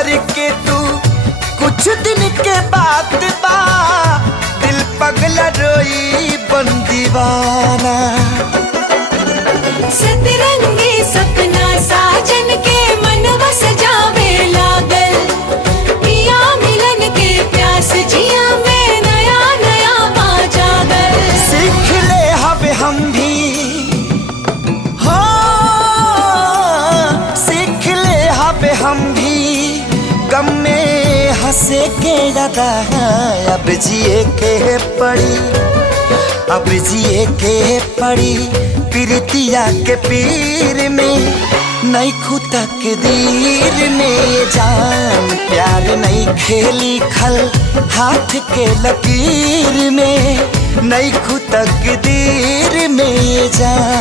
करके तू कुछ दिन के बाद बा दिल पगला रोई बन दीवाना। सतरंगी सपना साजन के मनवा सजावे लागल, पिया मिलन के प्यास जिया में नया नया पा जागल। सीख ले हवे हम भी हो, सीख ले हवे हम भी गम में हंसे के ज्यादा अब जिए के पड़ी, अब जिए के पड़ी प्रीतिया के पीर में नहीं खुतक दीर में जान। प्यार नहीं खेली खल हाथ के लकीर में नहीं खुतक दीर में जान।